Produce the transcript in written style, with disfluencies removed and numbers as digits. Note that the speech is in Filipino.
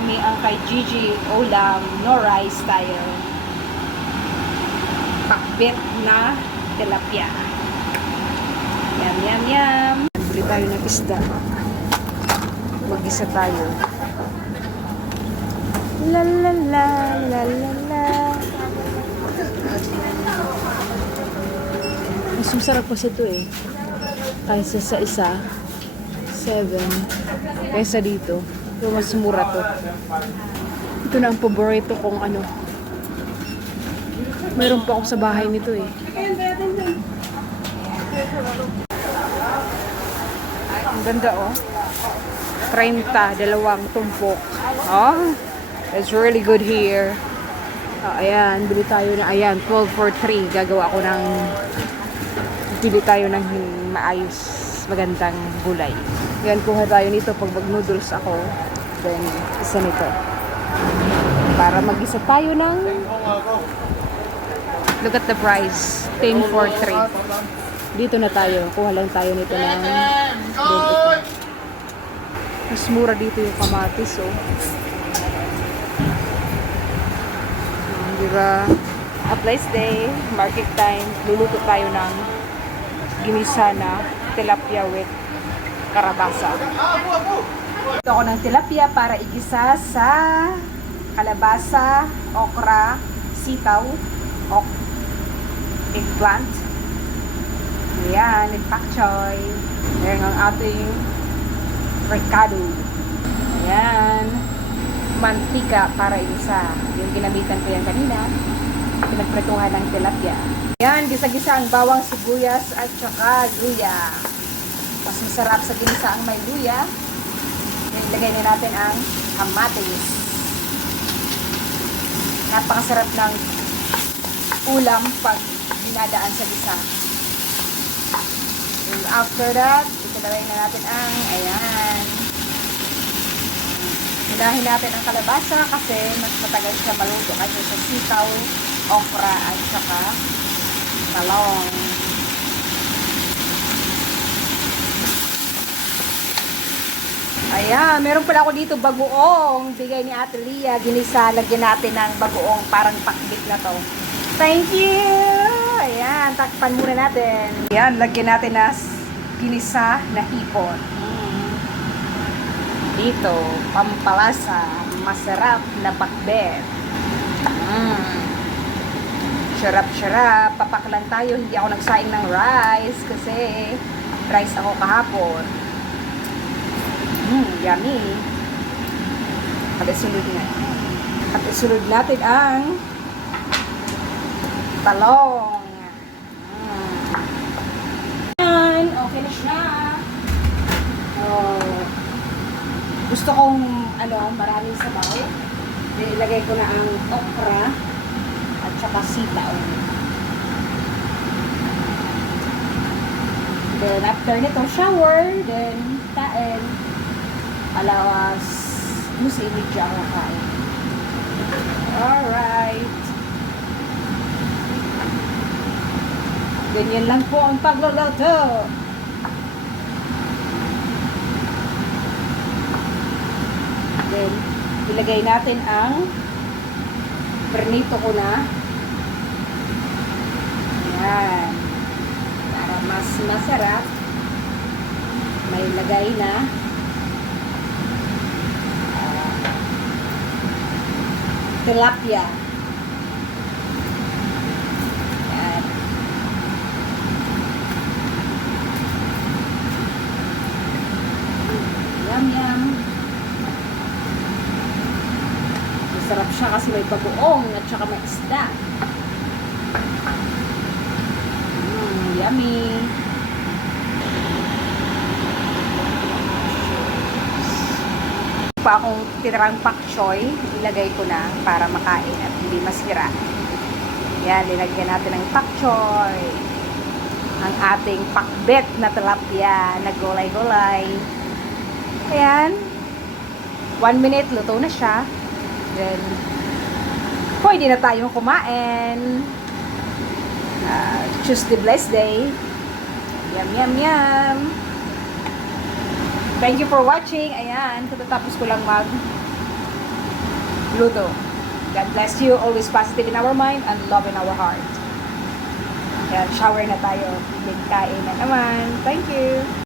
kami ang kay Gigi ulam, no rice tayo. Pakbet na tilapia. Yum, yum, yum. Bili tayo ng isda. Mag-isa tayo. La la la la la la. Mas masarap kasi ito eh. Kaysa sa isa. 7. Kaysa dito. Pero mas mura to. Ito na ang paborito kong ano. Meron pa ako sa bahay nito eh. Ang ganda oh. 30, dalawang tumpok. Oh, it's really good here. Oh, ayan, bili tayo na, ayan, 12 for 3. Gagawa ako ng, bili tayo ng maayos, magandang gulay. Ayan, kuha tayo nito pag mag-noodles ako. Then, isa nito. Para mag-isa tayo ng, look at the price, 10 for 3. Dito na tayo, kuha lang tayo nito ng, mas mura dito yung kamatis, oh. Diba? A place day, market time, luluto tayo ng ginisa na tilapia with karabasa. Ito ako ng tilapia para igisa sa kalabasa, okra, sitaw, eggplant. Ayan, and pak choy. Ayan ang ating recado. Ayan. Mantika para isa. Yung ginamitan ko yan kanina. Pinagpretuhan ng tilapia. Ayan, gisa-gisa ang bawang sibuyas at saka luya. Mas masarap sa ginisa ang may luya. Ilagay na natin ang kamatis. Napakasarap ng ulam pag dinadaan sa gisa. And after that, italagay na natin ang, ayan. Hinahin natin ang kalabasa kasi mas matagal siya maluto kasi sa sitaw, okra, at saka talong. Ayan, meron pala ako dito bagoong. Bigay ni Ate Lia. Ginisa, lagyan natin ng bagoong parang pakbit na to. Thank you! Ayan, takpan muna natin. Ayan, lagyan natin na ginisa na hipon. Dito, pampalasa, masarap na pakbet. Sarap-sarap. Papaklan tayo. Hindi ako nagsaing ng rice kasi rice ako kahapon. Yummy. At isunod na. At isunod natin ang talong. Yan. Okay na siya. Oh. Gusto kong maraming sabaw. Ilagay ko na ang okra at saka sitaw. Then after nito, shower. Then kain. Alawas. Musimig siya ako kain. Alright. Ganyan lang po ang pagluluto. Then, ilagay natin ang pernito ko na. Ayan. Para mas masarap. May lagay na tilapia. Ayan. Yum, yum. Masarap siya kasi may bagoong at saka may isda. Yummy. Pa akong tinirang pak choy, ilagay ko na para makain at hindi masira. Yan, nilagyan natin ng pak choy. Ang ating pakbet na tilapia na gulay-gulay. Ayan. 1 minute, luto na siya. Then, pwede na tayong kumain. Tuesday blessed day. Yum, yum, yum. Thank you for watching. Ayan, katatapos ko lang luto. God bless you. Always positive in our mind and love in our heart. Yan, shower na tayo. Kain na naman. Thank you.